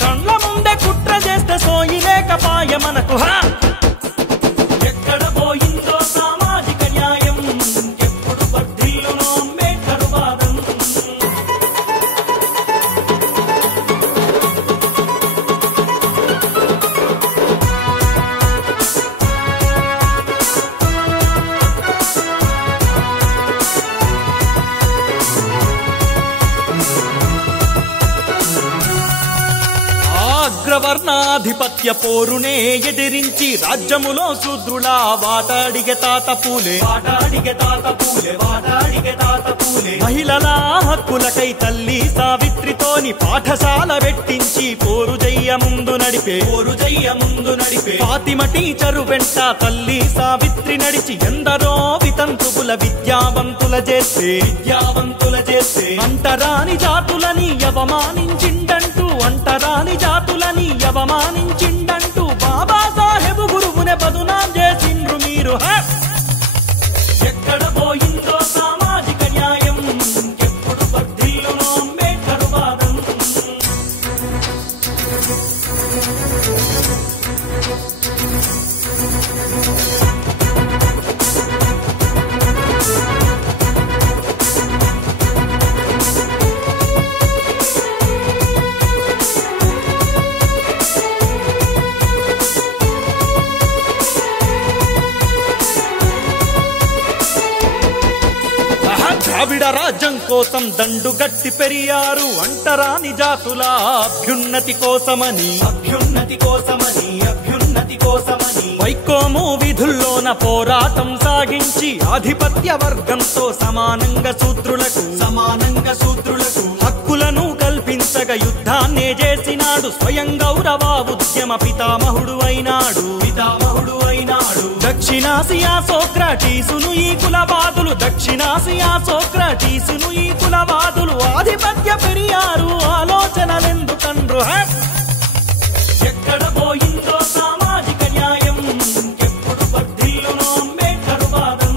కండ్ల ముందే కుట్ర చేస్తే సోయి లేకపాయ మనకు ఎక్కడ పోయిందో సామాజిక న్యాయం ఎప్పుడు వర్ధిల్లునో అంబేద్కర్ వాదం అగ్రవర్ణాధిపత్య పోరునే ఎదిరించి రాజ్యములో శూద్రుల వాటాడిగే తాత పూలే మహిళల హక్కులకై తల్లి సావిత్రితోని పాఠశాల పెట్టించి పోరు జయ్య ముందు నడిపే ఫాతిమ టీచరు వెంట తల్లి సావిత్రి నడిచి ఎందరో వితంతువుల విద్యావంతుల చేస్తే అంటరాని జాతులని అవమానించిండంటూ బాబాసాహెబ్ గురువునే బదునాం చేసిండ్రు మీరు ఎక్కడ పోయిందో సామాజిక న్యాయం ఎప్పుడు వర్ధిల్లునో అంబేద్కర్ వాదం ద్రావిడ రాజ్యం కోసం దండు గట్టి పెరియారు అంటరాని జాతుల అభ్యున్నతి కోసమని వైకోము విధుల్లోన పోరాటం సాగించి ఆధిపత్య వర్గంతో సమానంగా శూద్రులకు హక్కులను కల్పించగా యుద్ధాన్నే చేసినాడు స్వయం గౌరవ ఉద్యమ పితామహుడు అయినాడు దక్షిణాసియా సోక్రటీసును ఈ కులవాదులు ఆధిపత్య పెరియారు ఆలోచనలెందుకండ్రు ఎక్కడ పోయిందో సామాజిక న్యాయం ఎప్పుడు వర్ధిల్లునో అంబేద్కర్ వాదం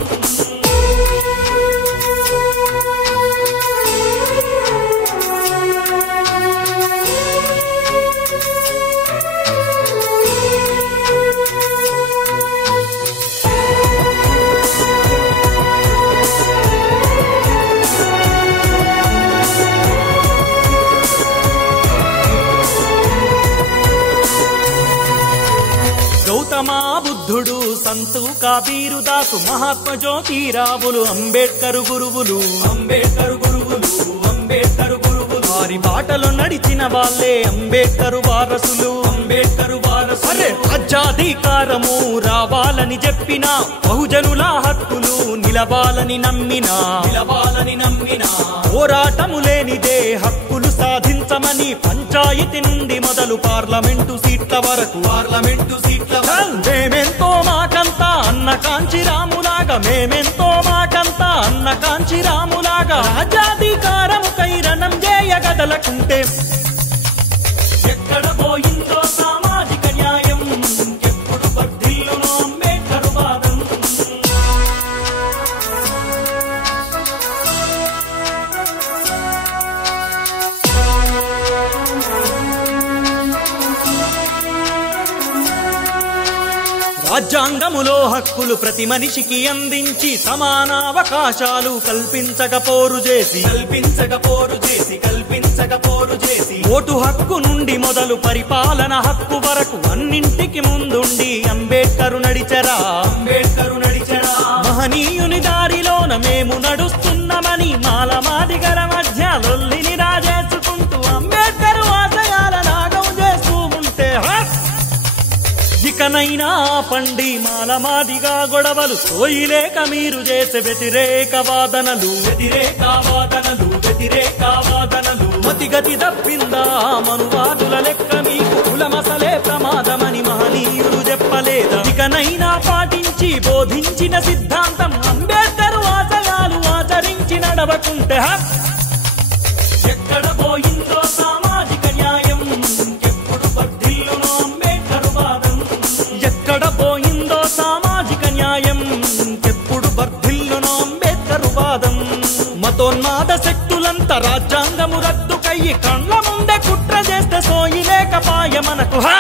గౌతమ బుద్ధుడు సంతు కబీరుదాసు మహాత్మ జ్యోతిరావులు అంబేద్కర్ గురువులు వారి బాటలో నడిచిన వాళ్ళే అంబేద్కర్ వారసులు రాజ్యాధికారము రావాలని చెప్పిన బహుజనుల హక్కులు నిలవాలని నమ్మిన పోరాటము లేనిదే హక్కులు సాధించమని పంచాయతీ నుండి మొదలు పార్లమెంటు సీట్ల వరకు మేమెంతో మాకంతా అన్న కాంచిరాములాగా రాజ్యాధికారముకై రణం చేయగదలకుంటే ఎక్కడ పోయిందో సామాజిక న్యాయం ఎప్పుడు వర్ధిల్లునో అంబేద్కర్ వాదం రాజ్యాంగములో హక్కులు ప్రతి మనిషికి అందించి సమానావకాశాలు కల్పించకపోరు చేసి ఓటు హక్కు నుండి మొదలు పరిపాలన హక్కు వరకు అన్నింటికి ముందుండి అంబేద్కరు నడిచరా మహనీయుని దారిలోన మేము నడుస్తున్నామని మాలమాదిగల మధ్య లొల్లిని రాజేసుకుంటూ అంబేద్కరు ఆశయాల నాగం చేస్తూ ఉంటే ఇకనైనా పండి మాలమాదిగా గొడవలు సోయిలేక మీరు చేసే వ్యతిరేక వాదనలు మతిగతి తప్పిందా మనువాదుల లెక్క మీకు కులమసలే ప్రమాదమని మహనీయులు చెప్పలేదా ఇకనైనా పాటించి బోధించిన సిద్ధాంతం అంబేద్కర్ ఆశయాలు ఆచరించి నడవకుంటే ఎక్కడ పోయిందో సామాజిక న్యాయం ఎప్పుడు వర్ధిల్లునో అంబేద్కర్ వాదం ఎక్కడ పోయిందో సామాజిక న్యాయం ఎప్పుడు వర్ధిల్లునో అంబేద్కర్ వాదం మతోన్మాద శక్తులంతా రాజ్యాంగము రద్దుకయ్యి కండ్ల ముందే కుట్ర చేస్తే సోయి లేక లేకపాయ మనకు హా